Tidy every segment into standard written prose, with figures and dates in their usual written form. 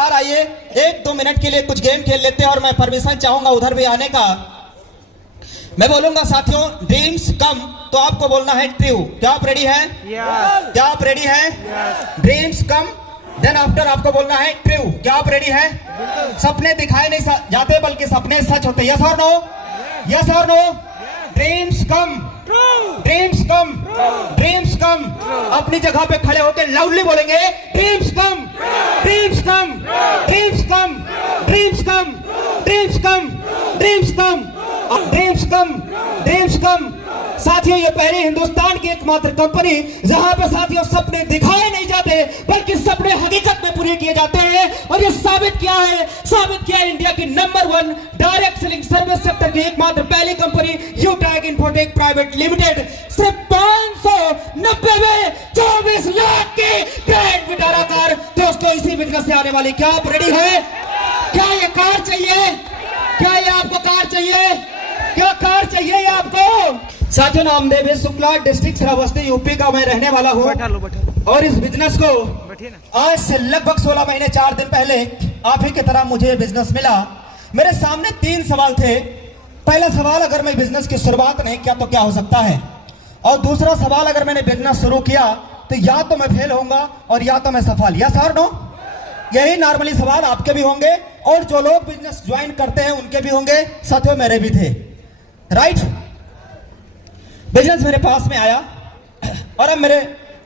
कलाकार आइए, 1-2 मिनट के लिए कुछ गेम खेल लेते हैं और मैं परमिशन चाहूंगा उधर भी आने का। मैं बोलूंगा साथियों ड्रीम्स कम, तो आपको बोलना है ट्रू। क्या आप रेडी हैं? क्या आप रेडी हैं? ड्रीम्स कम, देन आफ्टर आपको बोलना है ट्रू। क्या आप रेडी हैं? सपने दिखाए नहीं जाते बल्कि सपने सच होते। यस और नो? यस और नो? Dreams come, dreams come, dreams come. अपनी जगह पे खड़े होकर लाउडली बोलेंगे dreams come, dreams come, dreams come, dreams come, dreams come, dreams come, dreams come, dreams come. साथियों ये पहले हिंदुस्तान की एकमात्र कंपनी जहां पर साथियों सपने दिखाए नहीं जाते बल्कि सपने हकीकत में पूरे किए जाते हैं। और ये साबित किया है इंडिया की number 1 direct selling service sector की एकमात्र पहली कंपनी यूटैग इन्फोटेक प्राइवेट लिमिटेड। सिर्फ 590 में 24 लाख की ग्रैंड विटारा कार दोस्तों इसी बिजनेस से आने वाली। क्या आप रेडी है? क्या ये कार चाहिए? क्या ये आपको कार चाहिए? क्या कार चाहिए आपको? साथियों नामदेव शुक्ला, डिस्ट्रिक्ट श्रावस्ती, यूपी का मैं रहने वाला हूँ। और इस बिजनेस को आज से लगभग 16 महीने 4 दिन पहले आप ही की तरह मुझे बिजनेस मिला। मेरे सामने 3 सवाल थे। पहला सवाल, अगर मैं बिजनेस की शुरुआत नहीं किया तो क्या हो सकता है? और दूसरा सवाल, अगर मैंने बिजनेस शुरू किया तो या तो मैं फेल होऊंगा और या तो मैं सफल। यस और नो? यही नॉर्मली सवाल आपके भी होंगे और जो लोग बिजनेस ज्वाइन करते हैं उनके भी होंगे। साथियों मेरे भी थे। राइट? बिजनेस मेरे पास में आया और अब मेरे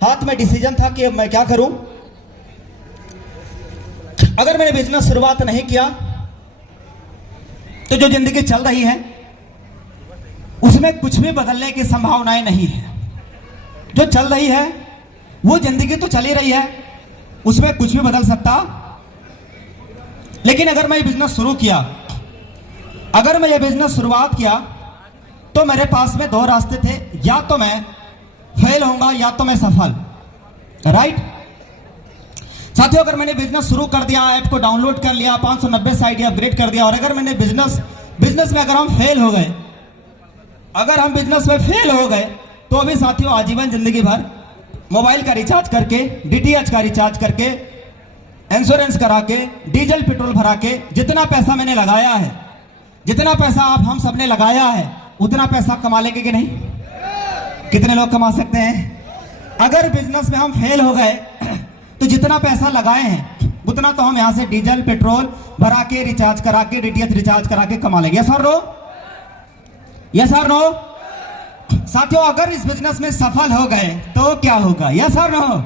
हाथ में डिसीजन था कि अब मैं क्या करूं। अगर मैंने बिजनेस शुरुआत नहीं किया तो जो जिंदगी चल रही है उसमें कुछ भी बदलने की संभावनाएं नहीं है। जो चल रही है वो जिंदगी तो चली रही है, उसमें कुछ भी बदल सकता। लेकिन अगर मैं ये बिजनेस शुरू किया, अगर मैं ये बिजनेस शुरुआत किया तो मेरे पास में 2 रास्ते थे, या तो मैं फेल होऊंगा या तो मैं सफल। राइट? साथियों अगर मैंने बिजनेस शुरू कर दिया, ऐप को डाउनलोड कर लिया, 590 से आईडी अपग्रेड कर दिया और अगर मैंने बिजनेस में अगर हम फेल हो गए, अगर हम बिजनेस में फेल हो गए तो अभी साथियों आजीवन जिंदगी भर मोबाइल का रिचार्ज करके, डीटीएच का रिचार्ज करके, इंश्योरेंस करा के, डीजल पेट्रोल भरा के, जितना पैसा मैंने लगाया है, जितना पैसा आप हम सबने लगाया है उतना पैसा कमा लेंगे कि नहीं? कितने लोग कमा सकते हैं? अगर बिजनेस में हम फेल हो गए तो जितना पैसा लगाए हैं उतना तो हम यहां से डीजल पेट्रोल भरा के, रिचार्ज करा के, डीटीएच रिचार्ज करा के कमा लेंगे। यस और नो? यस और नो? साथियों अगर इस बिजनेस में सफल हो गए तो क्या होगा? यस और नो?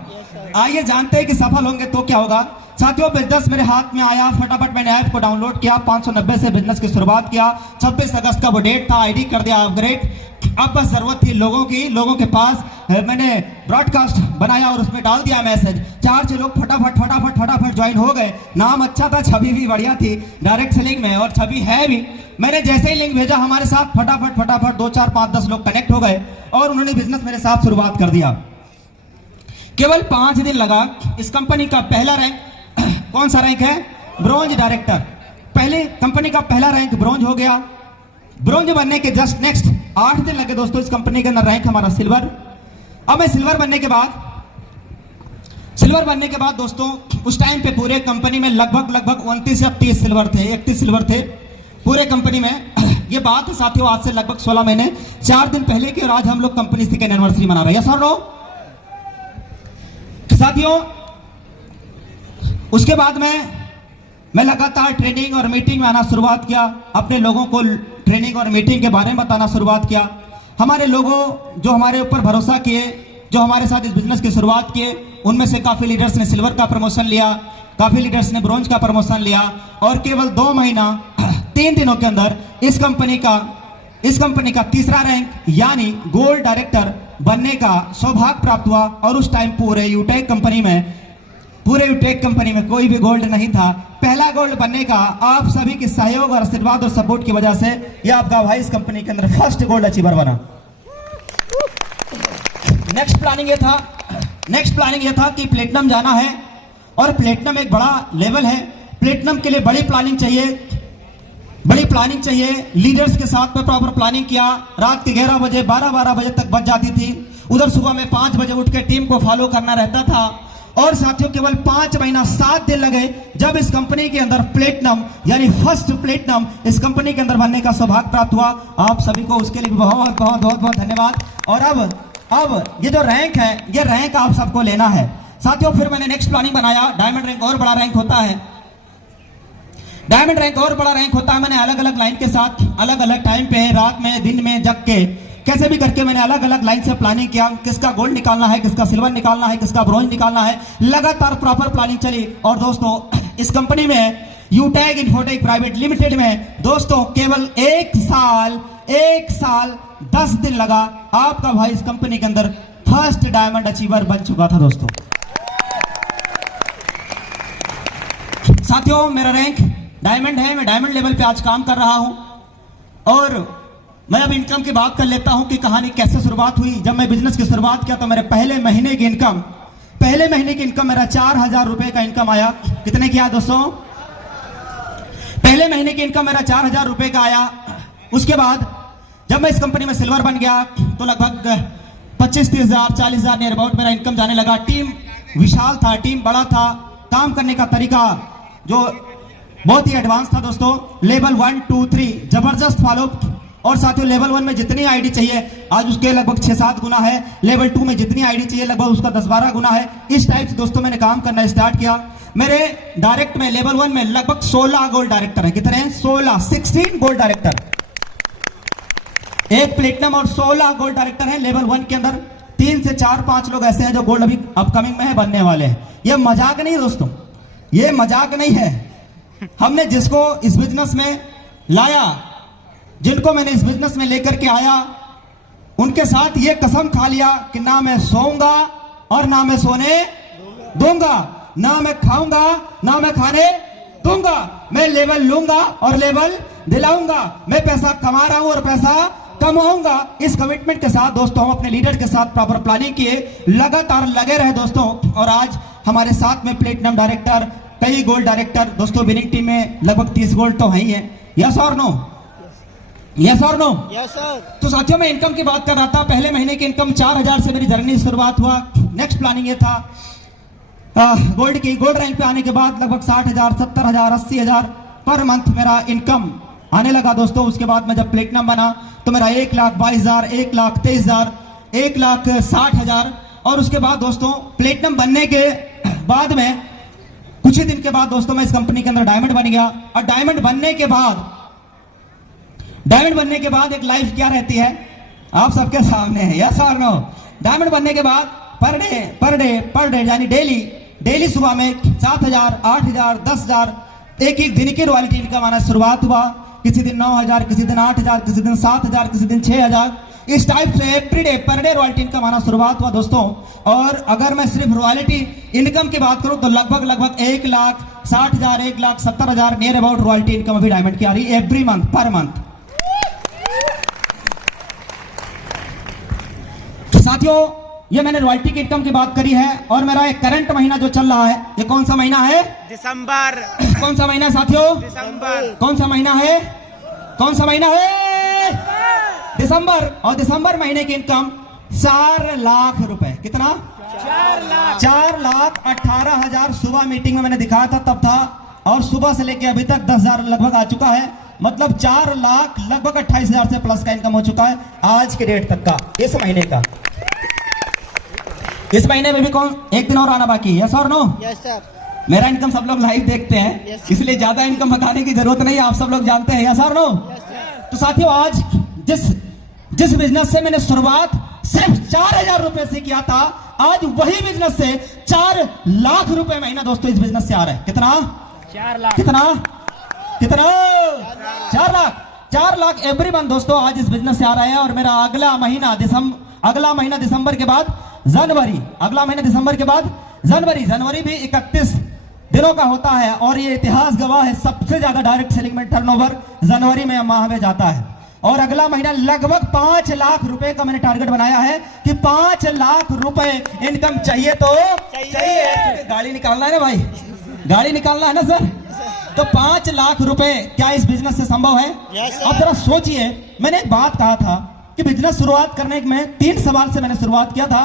आइए जानते हैं कि सफल होंगे तो क्या होगा। साथियों बिजनेस मेरे हाथ में आया, फटाफट मैंने ऐप को डाउनलोड किया, 590 से बिजनेस की शुरुआत किया। 26 अगस्त का वो डेट था, आईडी कर दिया अपग्रेड। अब बस जरूरत थी लोगों की, लोगों के पास मैंने ब्रॉडकास्ट बनाया और उसमें डाल दिया मैसेज। 4 लोग फटाफट ज्वाइन हो गए। नाम अच्छा था, छवि भी बढ़िया थी डायरेक्ट सेलिंग में और छवि है भी। मैंने जैसे ही लिंक भेजा हमारे साथ फटाफट 2, 4, 5, 10 लोग कनेक्ट हो गए और उन्होंने बिजनेस मेरे साथ शुरुआत कर दिया। केवल 5 दिन लगा। इस कंपनी का पहला रैंक कौन सा रैंक है? Bronze director. पहले कंपनी का पहला रैंक ब्रोंज हो गया। ब्रोंज बनने के जस्ट नेक्स्ट 8 दिन लगे दोस्तों इस कंपनी के अंदर रैंक हमारा सिल्वर। अब मैं सिल्वर बनने के बाद दोस्तों उस टाइम पे पूरे कंपनी में लगभग 29 या 30 सिल्वर थे, 31 सिल्वर थे पूरे कंपनी में। ये बात है साथियों आज से लगभग 16 महीने 4 दिन पहले की और आज हम लोग कंपनी की एनिवर्सरी मना रहे हैं। यस और नो? साथियों उसके बाद मैं लगातार ट्रेनिंग और मीटिंग में आना शुरुआत किया, अपने लोगों को ट्रेनिंग और मीटिंग के बारे में बताना शुरुआत किया। हमारे लोगों जो हमारे ऊपर भरोसा किए, जो हमारे साथ इस बिजनेस की शुरुआत किए, उनमें से काफी लीडर्स ने सिल्वर का प्रमोशन लिया, काफी लीडर्स ने ब्रोंज का प्रमोशन लिया और केवल 2 महीना 3 दिनों के अंदर इस कंपनी का तीसरा रैंक यानी गोल्ड डायरेक्टर बनने का सौभाग्य प्राप्त हुआ। और उस टाइम पूरे यूटेक कंपनी में कोई भी गोल्ड नहीं था। पहला गोल्ड बनने का आप सभी के सहयोग और आशीर्वाद और सपोर्ट की वजह से यह आपका भाई इस कंपनी के अंदर फर्स्ट गोल्ड अचीवर बना। नेक्स्ट प्लानिंग ये था कि प्लेटिनम जाना है और प्लेटिनम एक बड़ा लेवल है। प्लेटिनम के लिए बड़ी प्लानिंग चाहिए। लीडर्स के साथ में प्रॉपर प्लानिंग किया। रात के 11 बजे 12 बजे तक बच जाती थी। उधर सुबह में 5 बजे उठ के टीम को फॉलो करना रहता था। और साथियों केवल 5 महीना 7 दिन लगे जब इस कंपनी के अंदर प्लेटिनम यानी फर्स्ट प्लेटिनम इस कंपनी के अंदर बनने का सौभाग्य प्राप्त हुआ। आप सभी को उसके लिए बहुत बहुत बहुत बहुत धन्यवाद। और अब ये जो रैंक है, ये रैंक आप सबको लेना है साथियों। फिर मैंने नेक्स्ट प्लानिंग बनाया, डायमंड रैंक और बड़ा रैंक होता है, डायमंड रैंक और बड़ा रैंक होता है। मैंने अलग अलग लाइन के साथ अलग अलग टाइम पे, रात में, दिन में जग के, कैसे भी करके मैंने अलग अलग लाइन से प्लानिंग किया। किसका गोल्ड निकालना है, किसका सिल्वर निकालना है, किसका ब्रॉन्ज निकालना है, लगातार प्रॉपर प्लानिंग चली। और दोस्तों इस कंपनी में यूटैग इन्फोटेक प्राइवेट लिमिटेड में दोस्तों केवल 1 साल 10 दिन लगा, आपका भाई इस कंपनी के अंदर फर्स्ट डायमंड अचीवर बन चुका था दोस्तों। साथियों मेरा रैंक डायमंड है, मैं डायमंड लेवल पे आज काम कर रहा हूं। और मैं अब इनकम की बात कर लेता हूं कि कहानी कैसे शुरुआत हुई। जब मैं बिजनेस की शुरुआत किया तो मेरे पहले महीने की इनकम मेरा 4000 रुपए का इनकम आया। कितने की आया दोस्तों? पहले महीने की इनकम मेरा 4000 रुपए का आया। उसके बाद जब मैं इस कंपनी में सिल्वर बन गया तो लगभग 25-30 हजार 40 हजार नियर अबाउट मेरा इनकम जाने लगा। टीम विशाल था, टीम बड़ा था, काम करने का तरीका जो बहुत ही एडवांस था दोस्तों। लेवल 1, 2, 3 जबरदस्त फॉलो। और साथियों लेवल 1 में जितनी आईडी चाहिए आज उसके लगभग 6-7 गुना है। लेवल 2 में जितनी आईडी चाहिए लगभग उसका 10-12 गुना है। इस टाइप से दोस्तों मैंने काम करना स्टार्ट किया। मेरे डायरेक्ट में लेवल 1 में लगभग 16 गोल्ड डायरेक्टर हैं। कितने हैं? 16 गोल्ड डायरेक्टर, एक प्लेटिनम और 16 गोल्ड डायरेक्टर हैं लेवल 1 के अंदर। 3 से 4-5 लोग ऐसे हैं जो गोल्ड अभी अपकमिंग में है, बनने वाले हैं। ये मजाक नहीं दोस्तों, ये मजाक नहीं है। हमने जिसको इस बिजनेस में लाया, जिनको मैंने इस बिजनेस में लेकर के आया, उनके साथ ये कसम खा लिया कि ना मैं सोऊंगा और ना मैं सोने दूंगा, ना मैं खाऊंगा ना मैं खाने दूंगा। मैं लेवल लूंगा और लेवल दिलाऊंगा। मैं पैसा कमा रहा हूं और पैसा कमाऊंगा। इस कमिटमेंट के साथ दोस्तों हम अपने लीडर के साथ प्रॉपर प्लानिंग किए, लगातार लगे रहे दोस्तों। और आज हमारे साथ में प्लेटिनम डायरेक्टर, कई गोल्ड डायरेक्टर दोस्तों। विनिंग टीम में लगभग 30 गोल्ड तो है ही है। यस और नो? यस और नो? Yes sir. तो साथियों मैं इनकम की बात कर रहा था। पहले महीने की इनकम 4000 से मेरी जर्नी शुरुआत हुआ। नेक्स्ट प्लानिंग ये था गोल्ड की। गोल्ड रैंक पे आने के बाद लगभग 60,000, 70,000, 80,000 पर मंथ मेरा इनकम आने लगा दोस्तों। उसके बाद मैं जब प्लेटिनम बना तो मेरा 1,22,000, 1,23,000, 1,60,000। और उसके बाद दोस्तों प्लेटिनम बनने के बाद में कुछ ही दिन के बाद दोस्तों मैं इस कंपनी के अंदर डायमंड बन गया। और डायमंड बनने के बाद एक लाइफ क्या रहती है आप सबके सामने है। यस और नो? डायमंड बनने के बाद पर डे यानी डेली सुबह में 7,000, 8,000, 10,000 एक दिन की रॉयल्टी इनकम आना शुरुआत हुआ। किसी दिन 9,000, किसी दिन 8,000, किसी दिन 7,000, किसी दिन 6,000। इस टाइप से every per day royalty income आना शुरुआत हुआ दोस्तों। और अगर मैं सिर्फ रॉयल्टी इनकम की बात करूं तो लगभग 1,60,000, 1,70,000 नियर अबाउट रॉयल्टी इनकम अभी डायमंड की आ रही है एवरी मंथ, पर मंथ। साथियों ये मैंने रॉयल्टी की इनकम की बात करी है। और मेरा एक करंट महीना जो चल रहा है, ये कौन सा महीना है? दिसंबर। कौन सा महीना साथियों? दिसंबर। कौन सा महीना है? कौन सा महीना है? दिसंबर। और दिसंबर महीने की इनकम 4 लाख रुपए। कितना? 4,18,000। सुबह मीटिंग में मैंने दिखाया था तब था। और सुबह से लेके अभी तक 10,000 लगभग आ चुका है। मतलब 4 लाख लगभग 28,000 से प्लस का इनकम हो चुका है आज के डेट तक का, इस महीने का। इस महीने में भी कौन एक दिन और आना बाकी है? यस और नो? Yes sir. मेरा इनकम सब लोग लाइव देखते हैं, इसलिए ज्यादा इनकम बताने की जरूरत नहीं, आप सब लोग जानते हैं। यस और नो? तो साथियों आज जिस बिजनेस से मैंने शुरुआत सिर्फ 4,000 रुपए से किया था, आज वही बिजनेस से 4 लाख रुपए महीना दोस्तों इस बिजनेस से आ रहा है। कितना? 4 लाख। कितना? 4 लाख एवरी मंथ दोस्तों आज इस बिजनेस से आ रहा है। और मेरा अगला महीना दिसंबर के बाद जनवरी, अगला महीना दिसंबर के बाद जनवरी भी 31 दिनों का होता है। और ये इतिहास गवाह है, सबसे ज्यादा डायरेक्ट सेलिंग में टर्नओवर जनवरी में माह में जाता है। और अगला महीना लगभग 5 लाख रुपए का मैंने टारगेट बनाया है कि 5 लाख रुपए इनकम चाहिए तो चाहिए। गाड़ी निकालना है ना भाई, गाड़ी निकालना है ना सर। तो 5 लाख रुपए क्या इस बिजनेस से संभव है? अब जरा सोचिए, मैंने एक बात कहा था कि बिजनेस शुरुआत करने में 3 सवाल से मैंने शुरुआत किया था।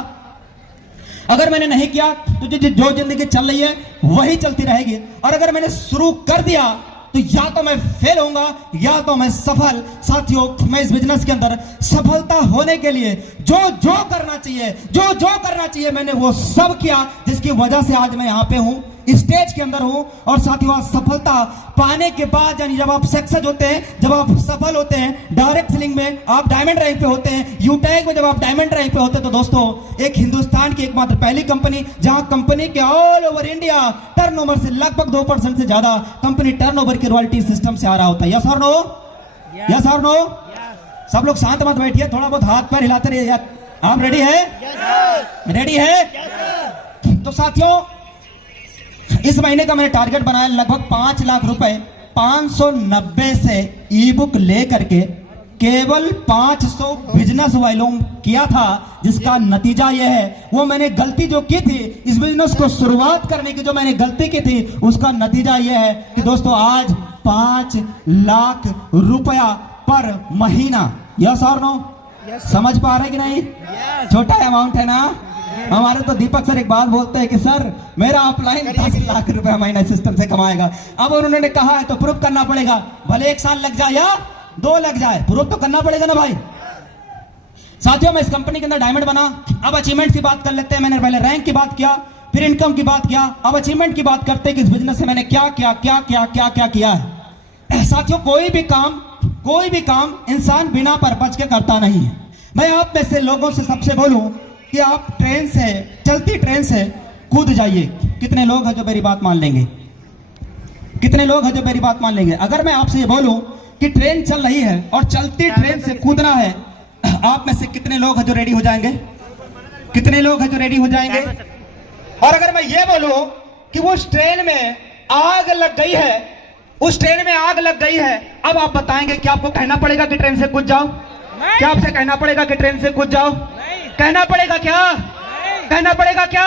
अगर मैंने नहीं किया तो जो जिंदगी चल रही है वही चलती रहेगी, और अगर मैंने शुरू कर दिया तो या तो मैं फेल होऊंगा या तो मैं सफल। साथियों, मैं इस बिजनेस के अंदर सफलता होने के लिए जो करना चाहिए मैंने वो सब किया, जिसकी वजह से आज मैं यहाँ पे हूँ, स्टेज के अंदर हूँ। और साथियों, आज सफलता पाने के बाद, यानी जब आप सक्सेस होते हैं, जब आप सफल होते हैं, डायरेक्ट सेलिंग में आप डायमंड रैंक पे होते हैं, यूटैग में जब आप डायमंड रैंक पे होते हैं, तो दोस्तों एक हिंदुस्तान की एकमात्र पहली कंपनी जहां कंपनी के ऑल ओवर इंडिया टर्नओवर से लगभग 2% से ज्यादा कंपनी टर्नओवर की रॉयल्टी सिस्टम से आ रहा होता है। यस और नो? यस और नो? सब लोग शांत मत बैठिए, थोड़ा बहुत हाथ पैर हिलाते रहिए। आप रेडी है? रेडी है? तो साथियों, इस महीने का मैंने टारगेट बनाया लगभग 5 लाख रुपए 590 से ई बुक लेकर के केवल 500 बिजनेस वालों किया था, जिसका नतीजा यह है, वो मैंने गलती जो की थी इस बिजनेस को शुरुआत करने की, जो मैंने गलती की थी उसका नतीजा यह है कि दोस्तों आज 5 लाख रुपया पर महीना। यस और नो? समझ पा रहे कि नहीं? छोटा अमाउंट है ना? हमारे तो दीपक सर एक बात बोलते हैं कि सर मेरा अपलाइन 10 लाख रुपया महीना सिस्टम से कमाएगा। अब उन्होंने कहा है तो प्रूफ करना पड़ेगा, भले 1 साल लग जाए या 2 लग जाए, प्रूफ तो करना पड़ेगा ना भाई। साथियों, मैं इस कंपनी के अंदर डायमंड बना। अब अचीवमेंट की बात कर लेते हैं। मैंने पहले रैंक की बात किया, फिर इनकम की बात किया, अब अचीवमेंट की बात करते हैं कि इस बिजनेस से मैंने क्या किया है। साथियों, कोई भी काम इंसान बिना पर्पज के करता नहीं है। मैं आप में से लोगों से सबसे बोलूं कि आप चलती ट्रेन से कूद जाइए। कितने लोग हैं जो मेरी बात मान लेंगे? कितने लोग हैं जो मेरी बात मान लेंगे? अगर मैं आपसे ये बोलूं कि ट्रेन चल रही है और चलती ट्रेन से कूदना है, आप में से कितने लोग हैं जो रेडी हो जाएंगे? कितने लोग हैं जो रेडी हो जाएंगे? और अगर मैं ये बोलूं कि वो उस ट्रेन में आग लग गई है, अब आप बताएंगे कि आपको कहना पड़ेगा कि ट्रेन से कूद जाओ? क्या आपसे कहना पड़ेगा कि ट्रेन से कूद जाओ? कहना पड़ेगा क्या? कहना पड़ेगा क्या?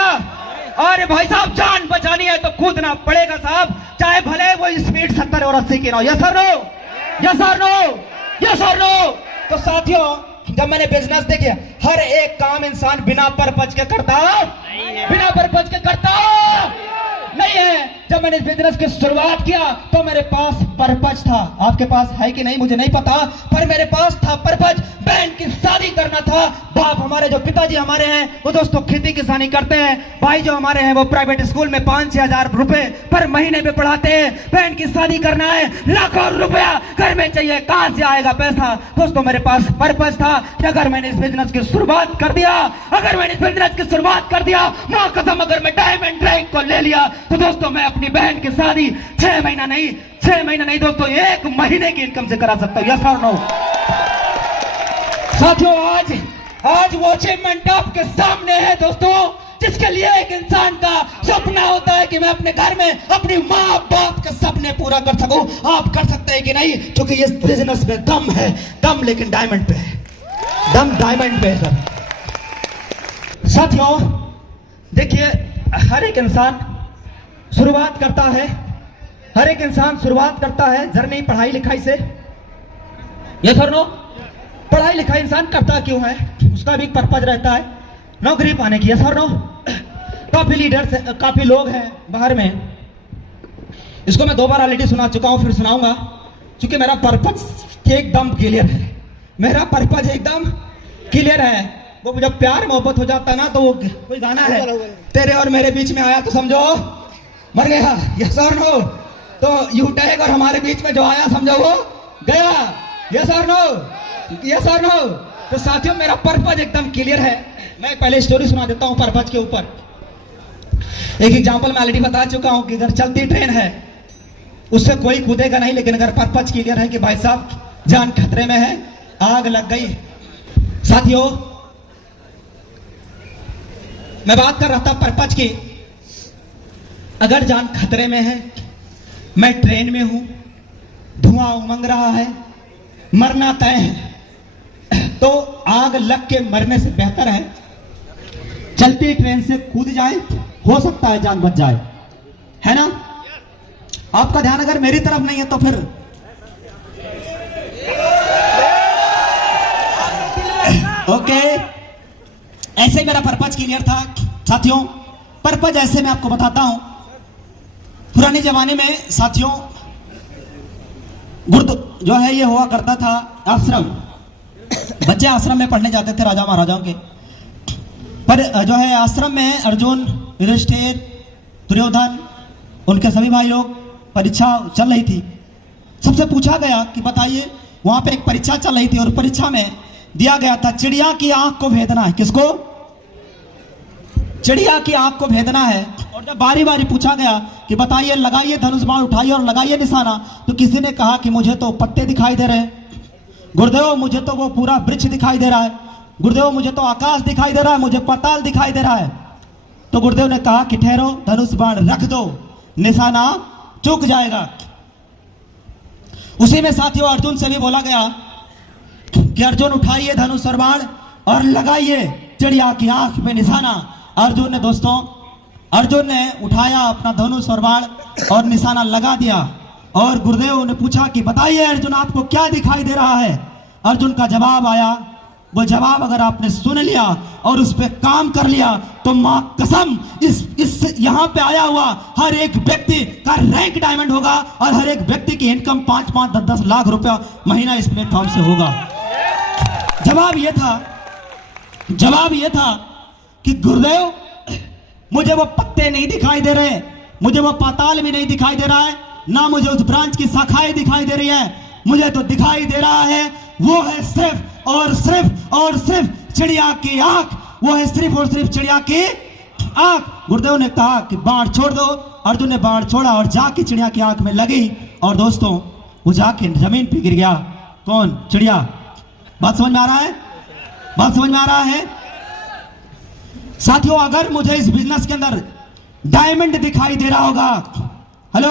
अरे भाई साहब, जान बचानी है तो कूदना पड़ेगा साहब, चाहे भले वो स्पीड 70 और 80 की ना हो। यस और नो? यस और नो? यस और नो? तो साथियों, जब मैंने बिजनेस देखे, हर एक काम इंसान बिना पर्पज के करता नहीं है। जब मैंने बिजनेस की शुरुआत किया तो मेरे पास पर्पज था। आपके पास है कि नहीं मुझे नहीं पता, पर मेरे पास था पर्पज। बहन की शादी करना था। बाप हमारे, जो पिताजी हमारे हैं, वो दोस्तों खेती किसानी करते हैं। भाई जो हमारे हैं वो प्राइवेट स्कूल में 5-6 हजार रुपए पर महीने में पढ़ाते हैं। बहन की शादी करना है, लाखों रुपया घर में चाहिए, कहां से आएगा पैसा? दोस्तों, मेरे पास पर्पज था कि अगर मैंने इस बिजनेस की शुरुआत कर दिया, मां कसम, अगर मैं डायमंड रैंक को ले लिया तो दोस्तों मैं अपनी बहन की शादी 6 महीना नहीं दोस्तों 1 महीने की इनकम से करा सकता हूं। यस और नो? साथियों, आज वो अचीवमेंट आपके सामने है दोस्तों, जिसके लिए एक इंसान का सपना होता है कि मैं अपने घर में अपनी माँ बाप के सपने पूरा कर सकूं। आप कर सकते हैं कि नहीं? क्योंकि इस बिजनेस में दम है, दम लेकिन डायमंड पे है, दम डायमंड पे है सर। साथियों, देखिए, हर एक इंसान शुरुआत करता है जर्नी पढ़ाई लिखाई से। यस और नो? पढ़ाई लिखाई इंसान करता क्यों है? उसका भी पर्पज रहता है, नौकरी पाने की। यस और नो? काफी लोग हैं बाहर में, इसको मैं 2 बार ऑलरेडी सुना चुका हूं, फिर सुनाऊंगा, क्योंकि मेरा पर्पज एकदम क्लियर है। मेरा पर्पज एकदम क्लियर है। वो जब प्यार मोहब्बत हो जाता है ना, तो वो कोई गाना है, तेरे और मेरे बीच में आया तो समझो मर गया। यस और नो? तो यूटैग और हमारे बीच में जो आया समझो वो गया। यस और नो? यस और नो? तो साथियों, मेरा पर्पज एकदम क्लियर है। मैं पहले स्टोरी सुना देता हूं पर्पज के ऊपर। एक एग्जांपल मैं ऑलरेडी बता चुका हूं कि अगर चलती ट्रेन है उससे कोई कूदेगा नहीं, लेकिन अगर पर्पज क्लियर है कि भाई साहब जान खतरे में है, आग लग गई। साथियों, मैं बात कर रहा था पर्पज की। अगर जान खतरे में है, मैं ट्रेन में हूं, धुआं उमंग रहा है, मरना तय है, तो आग लग के मरने से बेहतर है चलती ट्रेन से कूद जाए, हो सकता है जान बच जाए, है ना? आपका ध्यान अगर मेरी तरफ नहीं है तो फिर ओके। ऐसे मेरा पर्पज क्लियर था साथियों पर्पज ऐसे मैं आपको बताता हूं। पुराने जमाने में साथियों गुरु जो है ये हुआ करता था आश्रम, बच्चे आश्रम में पढ़ने जाते थे राजा महाराजाओं के। पर जो है आश्रम में अर्जुन, युधिष्ठिर, दुर्योधन, उनके सभी भाई लोग, परीक्षा चल रही थी। सबसे पूछा गया कि बताइए, वहां पे एक परीक्षा चल रही थी और परीक्षा में दिया गया था चिड़िया की आंख को भेदना है। किसको? चिड़िया की आंख को भेदना है। और जब बारी बारी पूछा गया कि बताइए, लगाइए धनुष बाण उठाइए और लगाइए निशाना, तो किसी ने कहा कि मुझे तो पत्ते दिखाई दे रहे हैं, गुरुदेव मुझे तो वो पूरा वृक्ष दिखाई दे रहा है, गुरुदेव मुझे तो आकाश दिखाई दे रहा है, मुझे पाताल दिखाई दे रहा है। तो गुरुदेव ने कहा कि ठहरो, धनुष बाण रख दो, निशाना चूक जाएगा। उसी में साथियों अर्जुन से भी बोला गया कि अर्जुन उठाइए धनुष और बाण और लगाइए चिड़िया की आंख में निशाना। अर्जुन ने उठाया अपना धनुष और बाण और निशाना लगा दिया। और गुरुदेव ने पूछा कि बताइए अर्जुन, आपको क्या दिखाई दे रहा है? अर्जुन का जवाब आया। वो जवाब अगर आपने सुन लिया और उस पर काम कर लिया तो मां कसम इस यहां पे आया हुआ हर एक व्यक्ति का रैंक डायमंड होगा और हर एक व्यक्ति की इनकम 5-5, 10-10 लाख रुपया महीना इस प्लेटफॉर्म से होगा। जवाब ये था कि गुरुदेव मुझे वो पत्ते नहीं दिखाई दे रहे, मुझे वो पाताल भी नहीं दिखाई दे रहा है, ना मुझे उस ब्रांच की शाखाएं दिखाई दे रही है, मुझे तो दिखाई दे रहा है वो है सिर्फ और सिर्फ चिड़िया की आंख, वो है सिर्फ और सिर्फ चिड़िया की आंख। गुरुदेव ने कहा कि बाण छोड़ दो। अर्जुन ने बाण छोड़ा और जाके चिड़िया की आंख में लगी और दोस्तों वो जाके जमीन पे गिर गया। कौन? चिड़िया। बात समझ में आ रहा है? बात समझ में आ रहा है? साथियों अगर मुझे इस बिजनेस के अंदर डायमंड दिखाई दे रहा होगा, हेलो,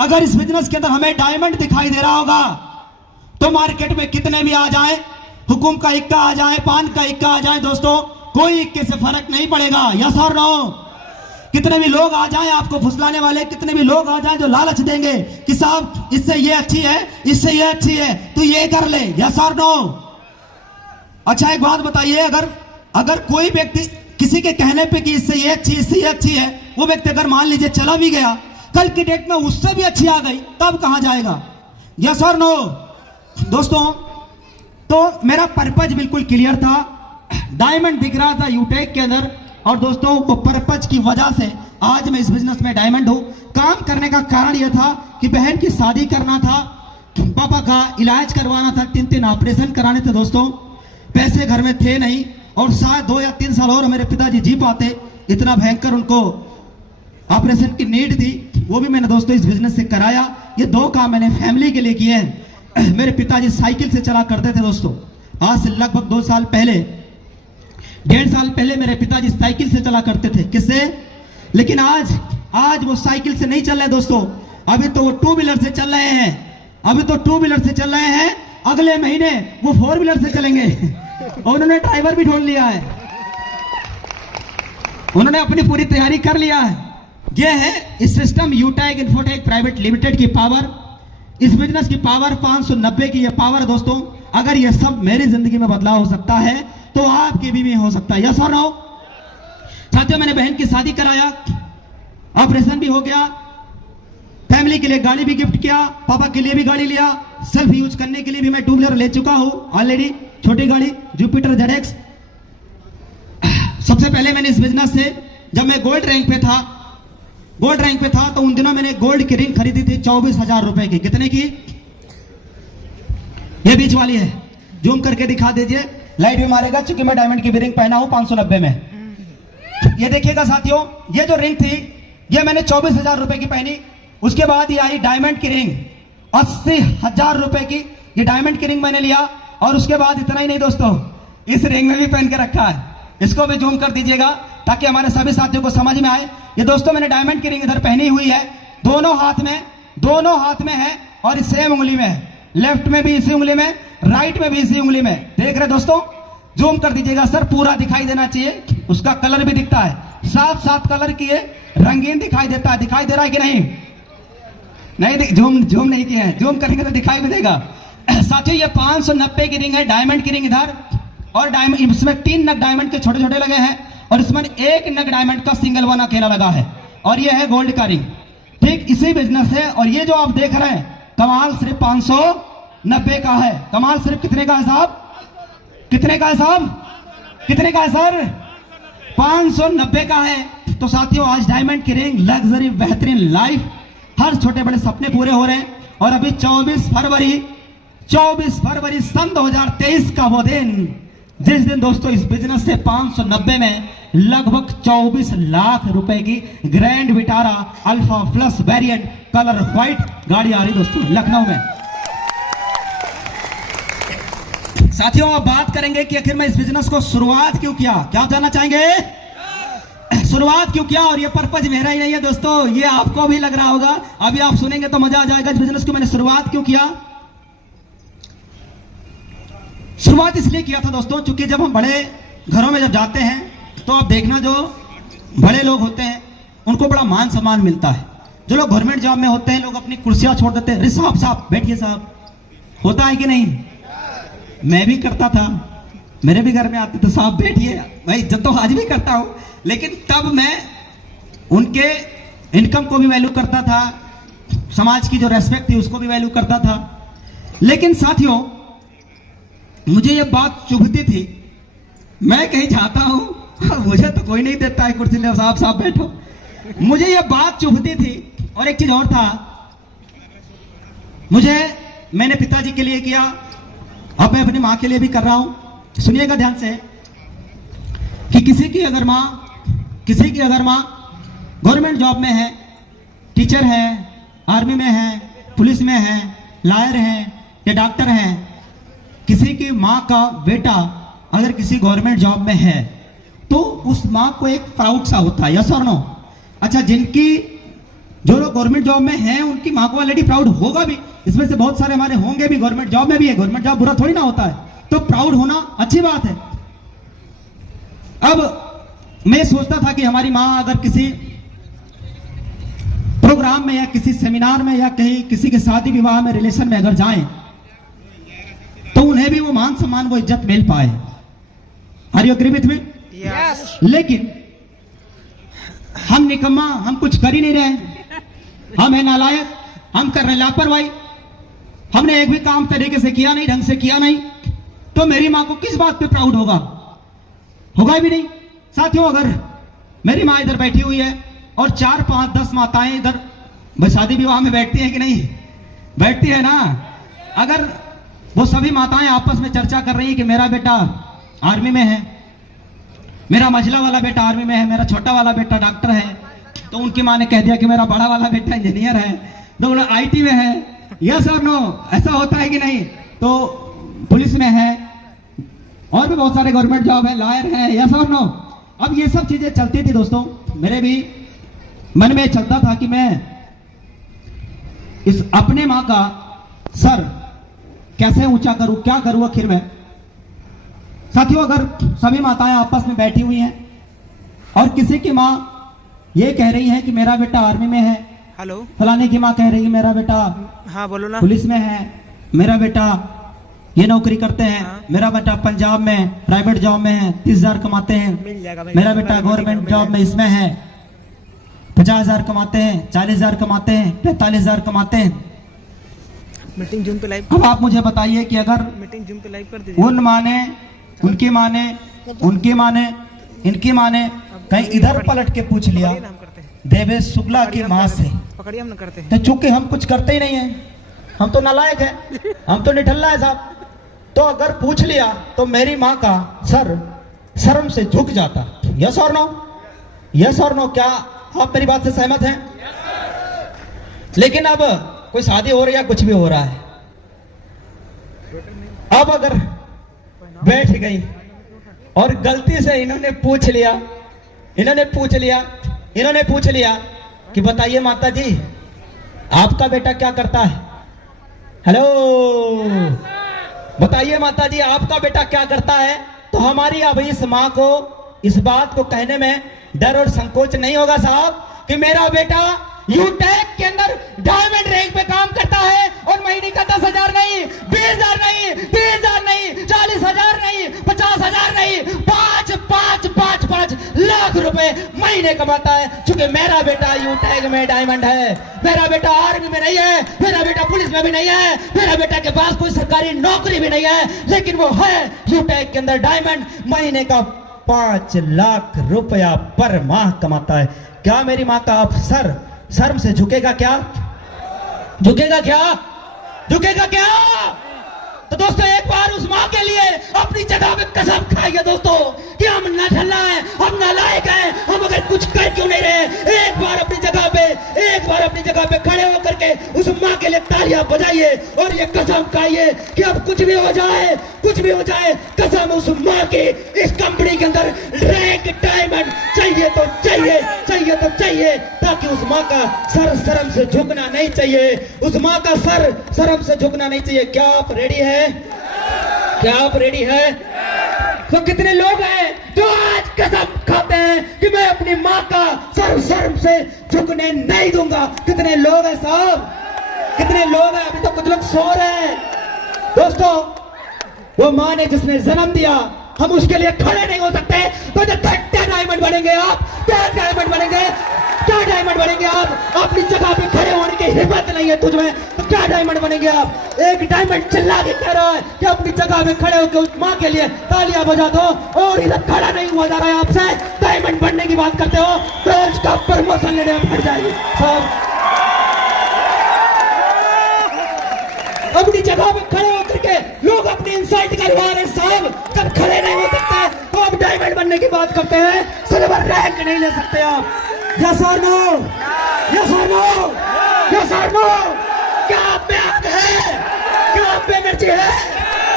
अगर इस बिजनेस के अंदर हमें डायमंड दिखाई दे रहा होगा तो मार्केट में कितने भी आ जाए, हुकुम का इक्का आ जाए, पान का इक्का आ जाए, दोस्तों कोई इक्के से फर्क नहीं पड़ेगा। यस और नो? कितने भी लोग आ जाएं आपको फुसलाने वाले, कितने भी लोग आ जाएं जो लालच देंगे कि साहब इससे ये अच्छी है, इससे ये अच्छी है, तू ये कर ले। यस और नो? अच्छा एक बात बताइए, अगर कोई व्यक्ति किसी के कहने पे कि इससे ये अच्छी है, वो व्यक्ति अगर मान लीजिए चला भी गया, कल की डेट में उससे भी अच्छी आ गई, तब कहां जाएगा? यस और नो? दोस्तों तो मेरा पर्पज बिल्कुल क्लियर था, डायमंड दिख रहा था यूटेक के अंदर, और दोस्तों वो पर्पज की वजह से आज मैं इस बिजनेस में डायमंड हूं। काम करने का कारण यह था कि बहन की शादी करना था, पापा का इलाज करवाना था, 3 ऑपरेशन कराने थे दोस्तों, पैसे घर में थे नहीं, और शायद 2 या 3 साल और मेरे पिताजी जी पाते, इतना भयंकर उनको ऑपरेशन की नीड थी। वो भी मैंने दोस्तों इस बिजनेस से कराया। ये 2 काम मैंने फैमिली के लिए किए हैं। मेरे पिताजी साइकिल से चला करते थे दोस्तों, आज से लगभग 2 साल पहले, 1.5 साल पहले मेरे पिताजी साइकिल से चला करते थे। किससे? लेकिन आज वो साइकिल से नहीं चल रहे दोस्तों, अभी तो वो 2 व्हीलर से चल रहे हैं। अगले महीने वो 4 व्हीलर से चलेंगे और उन्होंने ड्राइवर भी ढूंढ लिया है, उन्होंने अपनी पूरी तैयारी कर लिया है। यह है इस सिस्टम यूटेक इन्फोटेक प्राइवेट लिमिटेड की पावर, इस बिजनेस की पावर 590 की यह पावर है दोस्तों। अगर यह सब मेरी जिंदगी में बदलाव हो सकता है तो आपकी भी हो सकता है। यस और नो? साथियों मैंने बहन की शादी कराया, ऑपरेशन भी हो गया, फैमिली के लिए गाड़ी भी गिफ्ट किया, पापा के लिए भी गाड़ी लिया, सेल्फ यूज करने के लिए भी मैं 2 व्हीलर ले चुका हूं ऑलरेडी, छोटी गाड़ी जुपिटर ZX। सबसे पहले मैंने इस बिजनेस से, जब मैं गोल्ड रैंक पे था तो उन दिनों मैंने गोल्ड की रिंग खरीदी थी 24,000 रुपए की। कितने की? ये बीच वाली है, जूम करके दिखा दीजिए, लाइट भी मारेगा क्योंकि मैं डायमंड की भी रिंग पहना हूं 590 में। ये देखिएगा साथियों, ये जो रिंग थी ये मैंने 24,000 रुपए की पहनी। उसके बाद ये आई डायमंड की रिंग 80,000 रुपए की, ये डायमंड की रिंग मैंने लिया। और उसके बाद इतना ही नहीं दोस्तों, इस रिंग में भी पहन के रखा है, इसको भी जूम कर दीजिएगा ताकि हमारे सभी साथियों को समझ में आए। ये दोस्तों मैंने डायमंड की रिंग इधर पहनी हुई है, दोनों हाथ में है और इस सेम उंगली में है, लेफ्ट में भी इसी उंगली में, राइट में भी इसी उंगली में। देख रहे दोस्तों? जूम कर दीजिएगा सर, पूरा दिखाई देना चाहिए, उसका कलर भी दिखता है, 7 कलर की है, रंगीन दिखाई देता है। दिखाई दे रहा है कि नहीं? जूम नहीं किए हैं, जूम करेंगे तो दिखाई भी देगा। साथियों ये 590 की रिंग है, डायमंड की रिंग इधर, और डायमंड इसमें 3 नग डायमंड के छोटे छोटे लगे हैं, और इसमें एक नग डायमंड का सिंगल वन अकेला लगा है, और ये है गोल्ड का रिंग। ठीक इसी बिजनेस है। और ये जो आप देख रहे हैं कमाल सिर्फ 590 का है। कमाल सिर्फ कितने का है साहब? कितने का है साहब? कितने का है सर? 590 का है। तो साथियों आज डायमंड की रिंग, लग्जरी, बेहतरीन लाइफ, हर छोटे बड़े सपने पूरे हो रहे हैं। और अभी 24 फरवरी सन 2023 का वो दिन जिस दिन दोस्तों इस बिजनेस से 590 में लगभग 24 लाख रुपए की grand Vitara alpha plus variant colour white गाड़ी आ रही दोस्तों लखनऊ में। साथियों अब बात करेंगे कि आखिर में इस बिजनेस को शुरुआत क्यों किया। क्या जानना चाहेंगे? शुरुआत क्यों किया? और ये पर्पज मेरा ही नहीं है दोस्तों, ये आपको भी लग रहा होगा, अभी आप सुनेंगे तो मजा आ जाएगा। इस बिजनेस को मैंने शुरुआत क्यों किया? शुरुआत इसलिए किया था दोस्तों क्योंकि जब हम बड़े घरों में जब जाते हैं तो आप देखना जो बड़े लोग होते हैं उनको बड़ा मान सम्मान मिलता है। जो लोग गवर्नमेंट जॉब में होते हैं लोग अपनी कुर्सियां छोड़ देते हैं, अरे साहब साहब बैठिए साहब, होता है कि नहीं? मैं भी करता था, मेरे भी घर में आते थे, साहब बैठिए भाई, जब तो आज भी करता हूं, लेकिन तब मैं उनके इनकम को भी वैल्यू करता था, समाज की जो रेस्पेक्ट थी उसको भी वैल्यू करता था। लेकिन साथियों मुझे ये बात चुभती थी, मैं कहीं जाता हूं मुझे तो कोई नहीं देता है कुर्सी ले, साहब साहब बैठो, मुझे ये बात चुभती थी। और एक चीज और था, मैंने पिताजी के लिए किया, अब मैं अपनी मां के लिए भी कर रहा हूं। सुनिएगा ध्यान से कि किसी की अगर मां गवर्नमेंट जॉब में है, टीचर है, आर्मी में है, पुलिस में है, लॉयर है या डॉक्टर है, किसी की मां का बेटा अगर किसी गवर्नमेंट जॉब में है तो उस मां को एक प्राउड सा होता है, यस और नो? अच्छा, जो लोग गवर्नमेंट जॉब में हैं उनकी मां को ऑलरेडी प्राउड होगा भी, इसमें से बहुत सारे हमारे होंगे भी गवर्नमेंट जॉब में भी है, गवर्नमेंट जॉब बुरा थोड़ी ना होता है, तो प्राउड होना अच्छी बात है। अब मैं सोचता था कि हमारी मां अगर किसी प्रोग्राम में या किसी सेमिनार में या कहीं किसी के शादी विवाह में रिलेशन में अगर जाएं तो उन्हें भी वो मान सम्मान वो इज्जत मिल पाए। Are you agree with me? Yes. लेकिन हम निकम्मा, हम कुछ कर ही नहीं रहे, हम है नालायक, हम कर रहे लापरवाही, हमने एक भी काम तरीके से किया नहीं, ढंग से किया नहीं, तो मेरी मां को किस बात पे प्राउड होगा? होगा भी नहीं। साथियों अगर मेरी मां इधर बैठी हुई है और 4, 5, 10 माताएं इधर शादी विवाह में बैठती हैं कि नहीं? बैठती है ना। अगर वो सभी माताएं आपस में चर्चा कर रही है कि मेरा बेटा आर्मी में है, मेरा मझला वाला बेटा आर्मी में है, मेरा छोटा वाला बेटा डॉक्टर है, तो उनकी मां ने कह दिया कि मेरा बड़ा वाला बेटा इंजीनियर है, तो बोला आईटी में है, यस और नो? ऐसा होता है कि नहीं? तो पुलिस में है और भी बहुत सारे गवर्नमेंट जॉब है, लॉयर है, यस और नो? अब ये सब चीजें चलती थी दोस्तों, मेरे भी मन में चलता था कि मैं इस अपने मां का सर कैसे ऊंचा करूं, क्या करूं आखिर में। साथियों अगर सभी माताएं आपस में बैठी हुई हैं और किसी की मां ये कह रही है कि मेरा बेटा आर्मी में है, हेलो, फलाने की मां कह रही है मेरा बेटा हाँ बोलो ना, पुलिस में है, मेरा बेटा ये नौकरी करते हैं, मेरा बेटा पंजाब में प्राइवेट जॉब में है, 30,000 कमाते हैं, मिल जाएगा भाई, मेरा बेटा गवर्नमेंट जॉब में इसमें है, 50,000 कमाते हैं, 40,000 कमाते हैं, 45,000 कमाते हैं। मीटिंग जूम पे लाइव, अब आप मुझे बताइए कि अगर मीटिंग जूम पे लाइव कर दीजिए। उन माँ ने, उनकी माँ ने, उनकी माँ ने, इनकी माँ ने कहीं इधर पलट के पूछ लिया हम करते हैं, देवेश शुक्ला की माँ से, पकड़िए हम ना करते हैं, तो चूंकि हम कुछ करते ही नहीं है, हम तो नालायक है, हम तो निठल्ला है साहब, तो अगर पूछ लिया तो मेरी माँ का सर शर्म से झुक जाता। यस और नो? यस और नो? क्या आप मेरी बात से सहमत हैं? लेकिन अब कोई शादी हो रही है, कुछ भी हो रहा है, अब अगर बैठ गई और गलती से इन्होंने पूछ लिया कि बताइए माता जी आपका बेटा क्या करता है? हेलो, बताइए माता जी आपका बेटा क्या करता है? तो हमारी अब इस माँ को इस बात को कहने में डर और संकोच नहीं होगा साहब कि मेरा बेटा यूटेक के अंदर डायमंड रैंक पे काम करता है और महीने का 10,000 नहीं, 20,000 नहीं, 30,000 नहीं, 40,000 नहीं, 50,000 नहीं, 5 लाख रुपए महीने कमाता है, क्योंकि मेरा बेटा यूटैग में डायमंड है, मेरा बेटा आर्मी में नहीं है, मेरा बेटा पुलिस में भी नहीं है, मेरा बेटा के पास कोई सरकारी नौकरी भी नहीं है, लेकिन वो है यूटैग के अंदर डायमंड। महीने का 5 लाख रुपया पर माह कमाता है। क्या मेरी माँ का अफसर शर्म से झुकेगा क्या? झुकेगा क्या? झुकेगा क्या? तो दोस्तों एक बार उस माँ के लिए अपनी जगह पे कसम खाइए दोस्तों कि हम न ढलना है, हम नालायक हैं, हम अगर कुछ कर क्यों नहीं रहे। एक बार अपनी जगह पे खड़े होकर के उस माँ के लिए तालियां बजाइए और ये कसम खाइए कि अब कुछ भी हो जाए, कुछ भी हो जाए, कसम उस माँ की इस कंपनी के अंदर रैंक डायमंड चाहिए तो चाहिए, चाहिए तो चाहिए, ताकि उस माँ का सर शर्म से झुकना नहीं चाहिए, उस माँ का सर शर्म से झुकना नहीं चाहिए। क्या आप रेडी है? क्या आप रेडी है? तो कितने लोग हैं जो आज कसम खाते हैं कि मैं अपनी माँ का सर शर्म से झुकने नहीं दूंगा? कितने लोग हैं साहब? कितने लोग हैं? अभी तो कुछ लोग सो रहे हैं। दोस्तों वो माँ ने जिसने जन्म दिया, हम उसके लिए खड़े नहीं हो सकते तो क्या डायमंड बनेंगे आप? क्या डायमंड बनेंगे? क्या डायमंड बनेंगे आप? अपनी जगह पे खड़े होने की हिम्मत नहीं है तुझमें तो क्या डायमंड बनेंगे आप? एक डायमंड चिल्ला के कह रहा है कि अपनी जगह पे खड़े होकर उस माँ के लिए तालियां बजा दो, और इधर खड़ा नहीं हुआ जा रहा है आपसे, डायमंड बनने की बात करते हो तो उसका प्रमोशन लेने में फट जाएगी साहब। अपनी जगह पे खड़े होकर के लोग अपनी इंसल्ट करवा रहे साहब। जब खड़े नहीं हो सकते तो आप डायमंड बनने की बात करते हैं, सिल्वर रैंक नहीं ले सकते आप। यस और नो? यस और नो? यस और नो? क्या आप में आग है? क्या आप में एनर्जी है?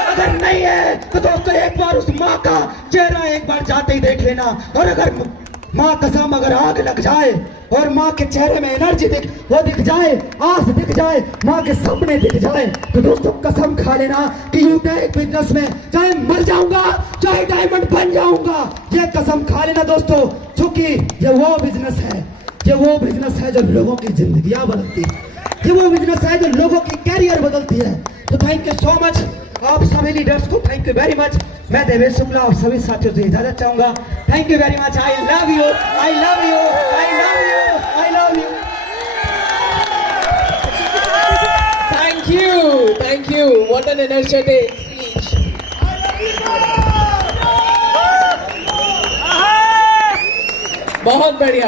अगर नहीं है तो दोस्तों एक बार उस माँ का चेहरा एक बार जाते ही देख लेना, और अगर माँ कसम अगर आग लग जाए और माँ के चेहरे में एनर्जी दिख जाए, आस दिख जाए, माँ के सामने दिख जाए, तो दोस्तों कसम खा लेना कि यूटैग बिजनेस में चाहे मर जाऊंगा चाहे डायमंड बन जाऊंगा, ये कसम खा लेना दोस्तों। क्योंकि ये वो बिजनेस है, ये वो बिजनेस है जो लोगों की जिंदगियां बदलती है, ये वो बिजनेस है जो लोगों की कैरियर बदलती है। तो थैंक यू सो मच आप सभी लीडर्स को, थैंक यू वेरी मच। मैं देवेश शुक्ला और सभी साथियों से इजाजत चाहूंगा। Thank you very much. I love you, I love you, I love you, I love you. Thank you. What an energetic speech. बहुत बढ़िया।